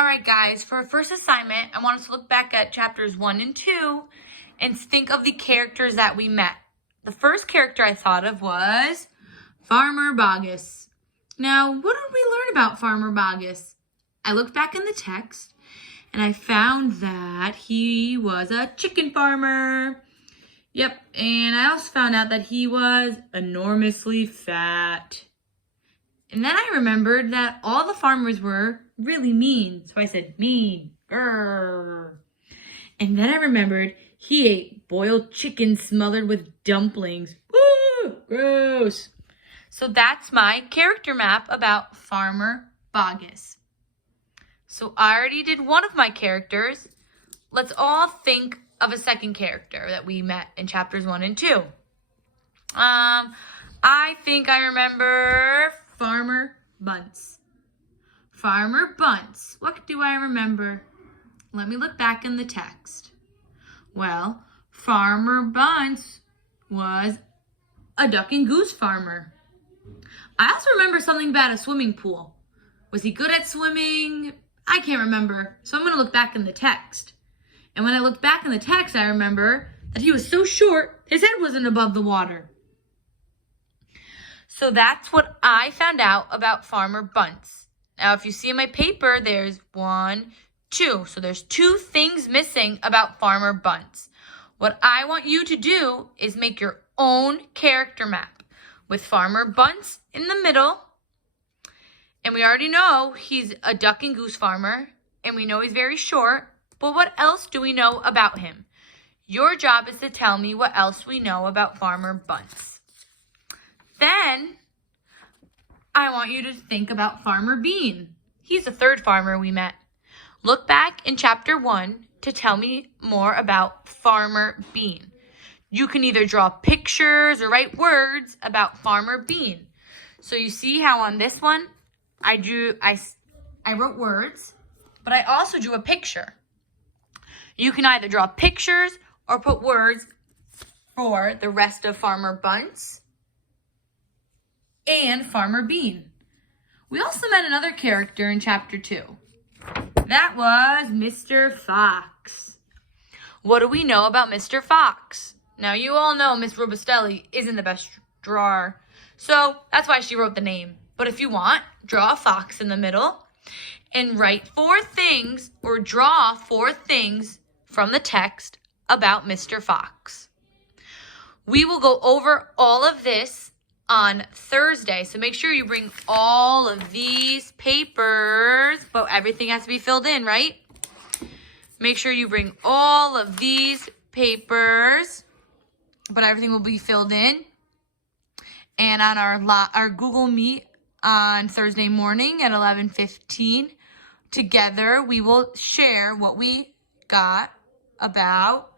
All right, guys, for our first assignment, I want us to look back at chapters 1 and 2 and think of the characters that we met. The first character I thought of was Farmer Boggis. Now, what did we learn about Farmer Boggis? I looked back in the text and I found that he was a chicken farmer. Yep, and I also found out that he was enormously fat. And then I remembered that all the farmers were really mean. So I said, mean, grrr. And then I remembered he ate boiled chicken smothered with dumplings. Woo, gross. So that's my character map about Farmer Boggis. So I already did one of my characters. Let's all think of a second character that we met in chapters 1 and 2. I think I remember Farmer Bunce. Farmer Bunce. What do I remember? Let me look back in the text. Well, Farmer Bunce was a duck and goose farmer. I also remember something about a swimming pool. Was he good at swimming? I can't remember. So I'm going to look back in the text. And when I looked back in the text, I remember that he was so short, his head wasn't above the water. So that's what I found out about Farmer Bunce. Now, if you see in my paper, there's 1, 2. So there's 2 things missing about Farmer Bunce. What I want you to do is make your own character map with Farmer Bunce in the middle. And we already know he's a duck and goose farmer. And we know he's very short. But what else do we know about him? Your job is to tell me what else we know about Farmer Bunce. Then, I want you to think about Farmer Bean. He's the third farmer we met. Look back in chapter 1 to tell me more about Farmer Bean. You can either draw pictures or write words about Farmer Bean. So you see how on this one, I wrote words, but I also drew a picture. You can either draw pictures or put words for the rest of Farmer Bunce and Farmer Bean. We also met another character in chapter 2. That was Mr. Fox. What do we know about Mr. Fox? Now, you all know Miss Robustelli isn't the best drawer, so that's why she wrote the name. But if you want, draw a fox in the middle and write 4 things or draw 4 things from the text about Mr. Fox. We will go over all of this on Thursday, so make sure you bring all of these papers, but everything has to be filled in, right? Make sure you bring all of these papers, but everything will be filled in. And on our Google Meet on Thursday morning at 11:15, together we will share what we got about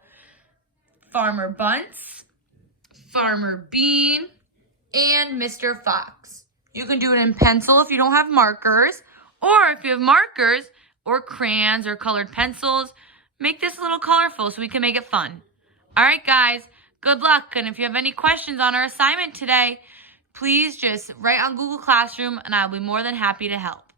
Farmer Bunce, Farmer Bean, and Mr. Fox. You can do it in pencil if you don't have markers, or if you have markers or crayons or colored pencils, make this a little colorful so we can make it fun. All right, guys, good luck. And if you have any questions on our assignment today, please just write on Google Classroom and I'll be more than happy to help.